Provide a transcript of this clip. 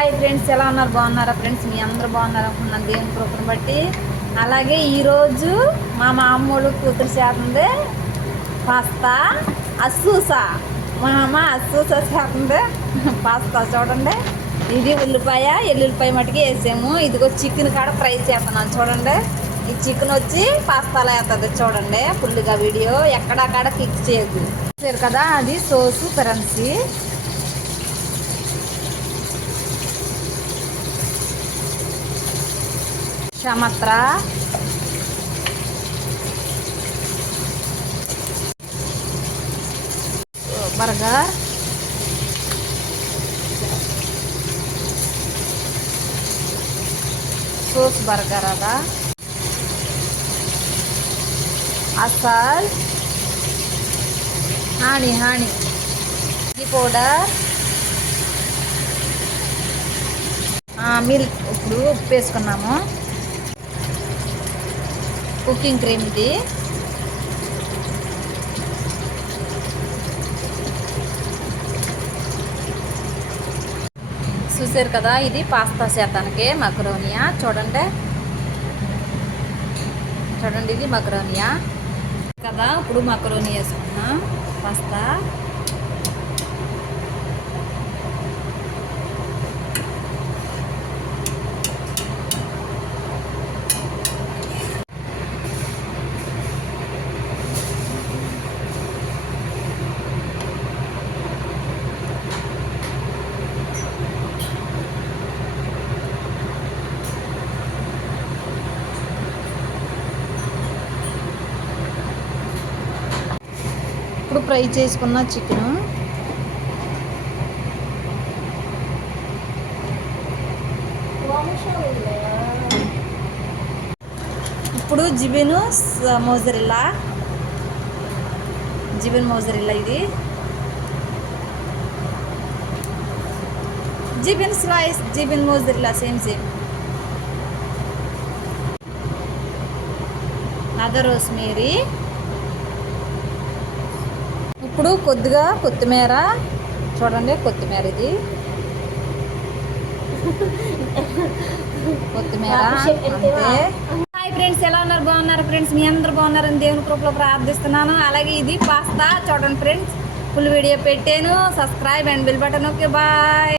Hi friends, ఎలా ఉన్నారు? బాగున్నారా ఫ్రెండ్స్? మీ అందరూ బాగున్నారు అనుకున్నాను దేవుని కృపను బట్టి. అలాగే ఈరోజు మా మామూలు కూతురు చేస్తుంది పాస్తా అస్సూసా. మా అమ్మ అస్సూసా చేస్తుంది పాస్తా. చూడండి, ఇది ఉల్లిపాయ ఎల్లుల్లిపాయ మటుకి వేసాము. ఇదిగో చికెన్ కాడ ఫ్రై చేస్తున్నాను. చూడండి, ఈ చికెన్ వచ్చి పాస్తాలో వేస్తుంది. చూడండి ఫుల్గా వీడియో ఎక్కడక్కడ క్లిక్ చేయదు. చూసారు కదా, అది సోసు కరెన్సీ. టమాటా, బర్గర్, సోస్ బర్గర్ అదా, అసల్ హాని ఈ పౌడర్, మిల్క్. ఇప్పుడు ఉప్పు వేసుకున్నాము. కుకింగ్ క్రీమ్ ఇది. చూసారు కదా, ఇది పాస్తా శాతానికి మక్రోనియా. చూడండి ఇది మక్రోనియా కదా. ఇప్పుడు మక్రోని వేసుకున్నాం పాస్తా. ఇప్పుడు ఫ్రై చేసుకున్న చికెను, ఇప్పుడు జిబిన్ మోజరెల్లా ఇది Jibin slice, Jibin mozzarella same other rosemary. ఇప్పుడు కొద్దిగా కొత్తిమీర. చూడండి కొత్తిమీర, ఇది కొత్తిమీర అంతే. హాయ్ ఫ్రెండ్స్, ఎలా ఉన్నారు? బాగున్నారు ఫ్రెండ్స్? మీ అందరూ బాగున్నారని దేవుని కృపలో ప్రార్థిస్తున్నాను. అలాగే ఇది పాస్తా. చూడండి ఫ్రెండ్స్, ఫుల్ వీడియో పెట్టాను. Subscribe and bell button. Okay, bye.